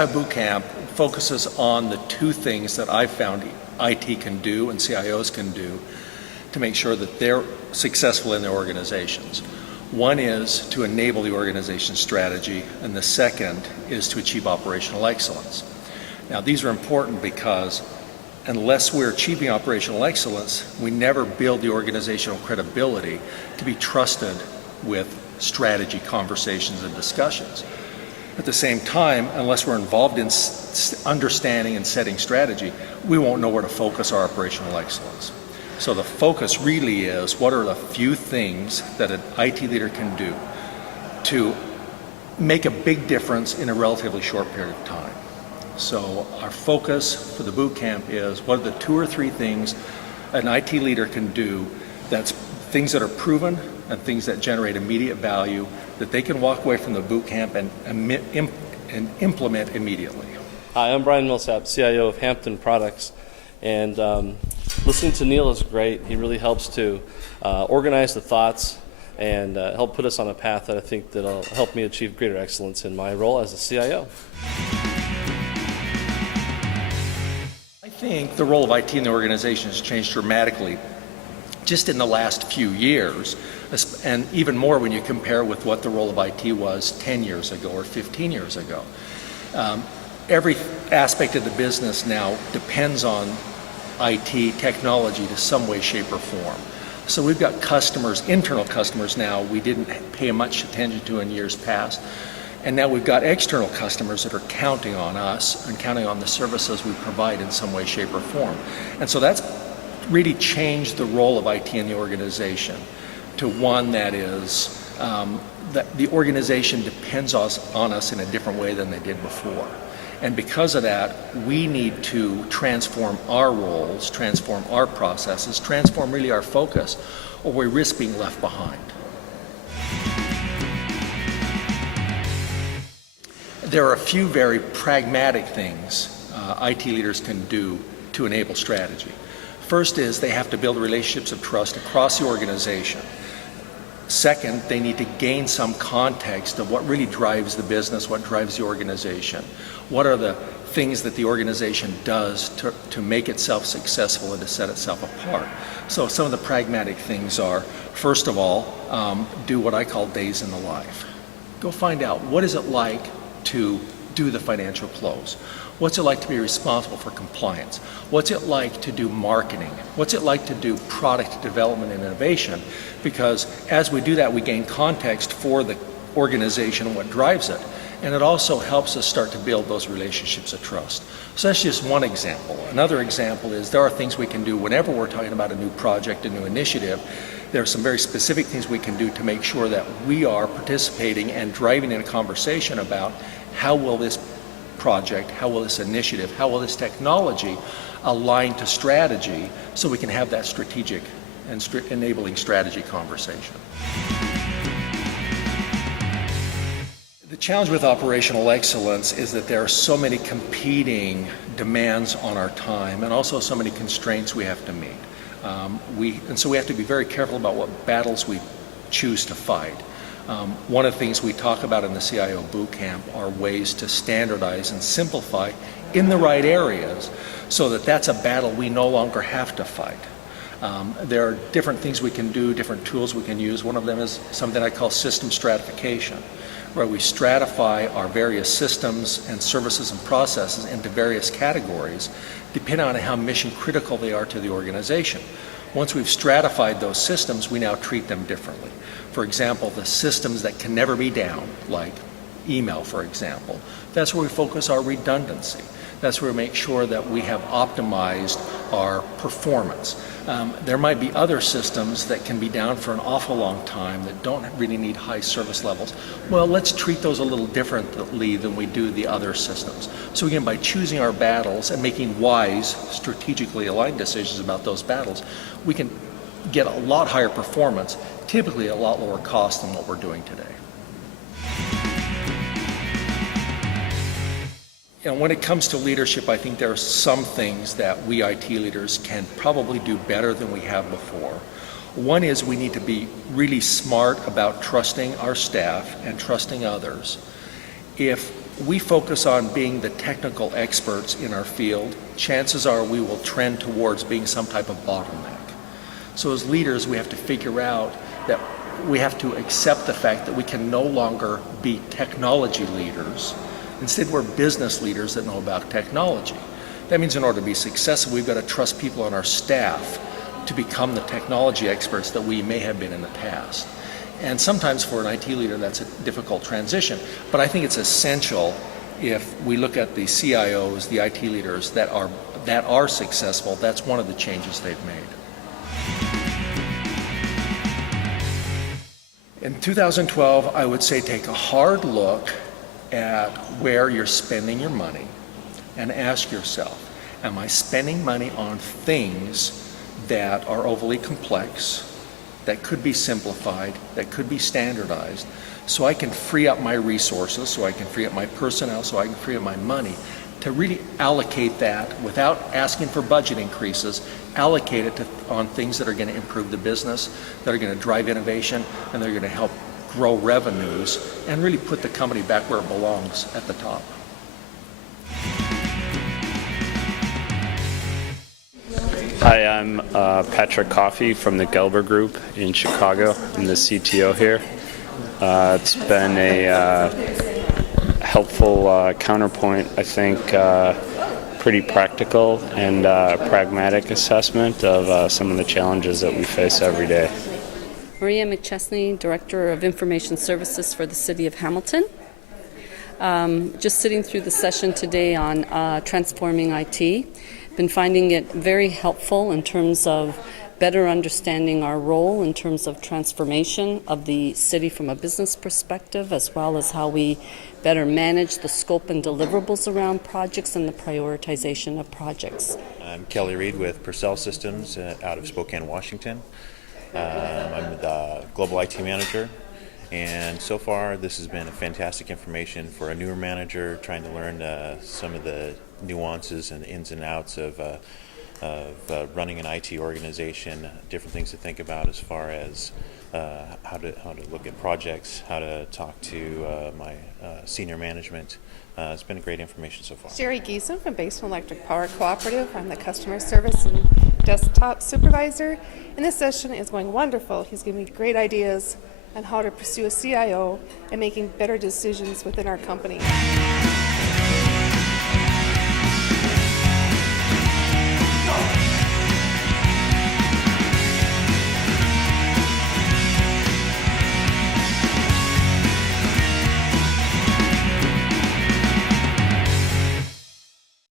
CIO Bootcamp focuses on the two things that I've found IT can do and CIOs can do to make sure that they're successful in their organizations. One is to enable the organization's strategy, and the second is to achieve operational excellence. Now, these are important because unless we're achieving operational excellence, we never build the organizational credibility to be trusted with strategy conversations and discussions. At the same time, unless we're involved in understanding and setting strategy, we won't know where to focus our operational excellence. So the focus really is, what are the few things that an IT leader can do to make a big difference in a relatively short period of time? So our focus for the boot camp is, what are the 2 or 3 things an IT leader can do, that's things that are proven and things that generate immediate value that they can walk away from the boot camp and implement immediately. Hi, I'm Brian Millsap, CIO of Hampton Products, and listening to Niel is great. He really helps to organize the thoughts and help put us on a path that I think that'll help me achieve greater excellence in my role as a CIO. I think the role of IT in the organization has changed dramatically just in the last few years, and even more when you compare with what the role of IT was 10 years ago or 15 years ago. Every aspect of the business now depends on IT technology to some way, shape, or form. So we've got customers, internal customers now we didn't pay much attention to in years past. And now we've got external customers that are counting on us and counting on the services we provide in some way, shape, or form. And so that's really changed the role of IT in the organization to one that is, that the organization depends on us in a different way than they did before. And because of that, we need to transform our roles, transform our processes, transform really our focus, or we risk being left behind. There are a few very pragmatic things IT leaders can do to enable strategy. First is they have to build relationships of trust across the organization. Second, they need to gain some context of what really drives the business, what drives the organization. What are the things that the organization does to make itself successful and to set itself apart? So some of the pragmatic things are, first of all, do what I call days in the life. Go find out, what is it like to do the financial close? What's it like to be responsible for compliance? What's it like to do marketing? What's it like to do product development and innovation? Because as we do that, we gain context for the organization and what drives it. And it also helps us start to build those relationships of trust. So that's just one example. Another example is there are things we can do whenever we're talking about a new project, a new initiative. There are some very specific things we can do to make sure that we are participating and driving in a conversation about how will this project, how will this initiative, how will this technology align to strategy, so we can have that strategic and enabling strategy conversation. The challenge with operational excellence is that there are so many competing demands on our time and also so many constraints we have to meet. So we have to be very careful about what battles we choose to fight. One of the things we talk about in the CIO Bootcamp are ways to standardize and simplify in the right areas so that that's a battle we no longer have to fight. There are different things we can do, different tools we can use. One of them is something I call system stratification, where we stratify our various systems and services and processes into various categories depending on how mission critical they are to the organization. Once we've stratified those systems, we now treat them differently. For example, the systems that can never be down, like email, for example, that's where we focus our redundancy. That's where we make sure that we have optimized our performance. There might be other systems that can be down for an awful long time that don't really need high service levels. Well, let's treat those a little differently than we do the other systems. So again, by choosing our battles and making wise, strategically aligned decisions about those battles, we can get a lot higher performance, typically a lot lower cost than what we're doing today. And when it comes to leadership, I think there are some things that we IT leaders can probably do better than we have before. One is we need to be really smart about trusting our staff and trusting others. If we focus on being the technical experts in our field, chances are we will trend towards being some type of bottleneck. So as leaders, we have to figure out that we have to accept the fact that we can no longer be technology leaders. Instead, we're business leaders that know about technology. That means in order to be successful, we've got to trust people on our staff to become the technology experts that we may have been in the past. And sometimes for an IT leader, that's a difficult transition. But I think it's essential if we look at the CIOs, the IT leaders that are successful, that's one of the changes they've made. In 2012, I would say take a hard look at where you're spending your money and ask yourself, am I spending money on things that are overly complex, that could be simplified, that could be standardized, so I can free up my resources, so I can free up my personnel, so I can free up my money to really allocate that without asking for budget increases, allocate it on things that are going to improve the business, that are going to drive innovation, and they're going to help grow revenues and really put the company back where it belongs at the top. Hi, I'm Patrick Coffey from the Gelber Group in Chicago. I'm the CTO here. It's been a helpful counterpoint, I think, pretty practical and pragmatic assessment of some of the challenges that we face every day. Maria McChesney, Director of Information Services for the City of Hamilton. Just sitting through the session today on transforming IT. Been finding it very helpful in terms of better understanding our role in terms of transformation of the city from a business perspective, as well as how we better manage the scope and deliverables around projects and the prioritization of projects. I'm Kelly Reed with Purcell Systems out of Spokane, Washington. I'm the Global IT Manager, and so far this has been a fantastic information for a newer manager trying to learn some of the nuances and ins and outs of running an IT organization, different things to think about as far as how to look at projects, how to talk to my senior management. It's been great information so far. Sherry Giesen from Basin Electric Power Cooperative. I'm the Customer Service and Desktop Supervisor. And this session is going wonderful. He's giving me great ideas on how to pursue a CIO and making better decisions within our company.